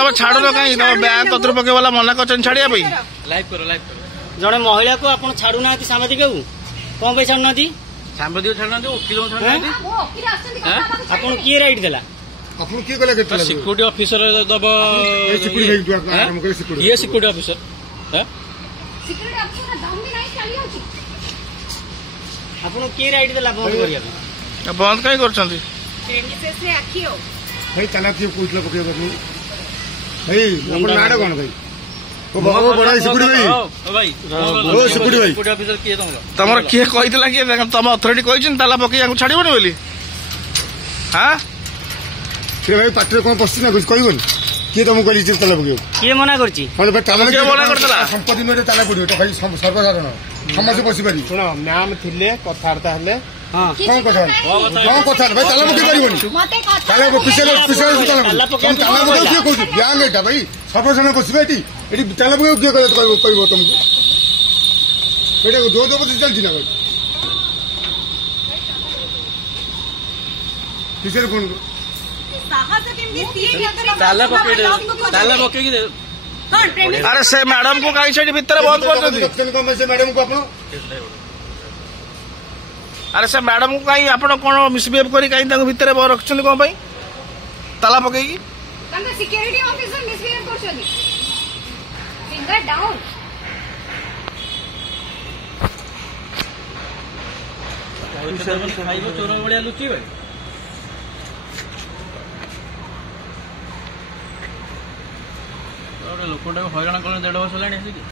तुम छाड़ कहीं तुम बैंक कर्तृपक्ष वाला मना कर छाड़िया जड़े महिला को आप छाड़ू ना सांबादिक कौन पे छाड़ू ना सांबादिक छाड़ू वकिल आपन किए राइट देला सिक्यूरीटी ऑफिसर दब ये सिक्यूरीटी ऑफिसर आपन किए राइट देला बंद करिया बंद कहीं कर भाई चला किए कोइला पके भाई अपन नाड़ कोन भाई ओ बाबू बड़ा सिक्यूरिटी भाई ओ सिक्यूरिटी भाई ऑफिसर किए तमर किए कहितला कि तम अथॉरिटी कहिछन ताला पके याकु छाड़िबोनी बोली हां के भाई पात्र कोन पछी ना कुछ कहिबोनी किए तुमको कहली जे ताला पके किए मना करची माने भाई ताला के मना करतला संपत्ति में ताला पड़ियो तो भाई सर्वसाधारण समझ बसी पारी सुनो मैम थिले कथार्ता हले हां कौन कथा भाई ताला पके पारिबोनी ताला पिछले ताला पके किए कहू ब्यांग एटा भाई सर्वसाधारण बसी बेटी एटी ताला पके किए कहबो तुमको बेटा को दो बजे चलती ना भाई किसर कौन ताला पके अरे से मैडम को कहीं से भीतर बंद कर मैडम को आप अरे से मैडम को कहीं आप मिसबिहेव कर भीतर रखुच्च कौन ताला पकई सिक्योरिटी ऑफिसर मिसबिहेव करछथि फिंगर डाउन चोर भाया लुचि लोकटा हईराण कले 1.5 वर्ष है।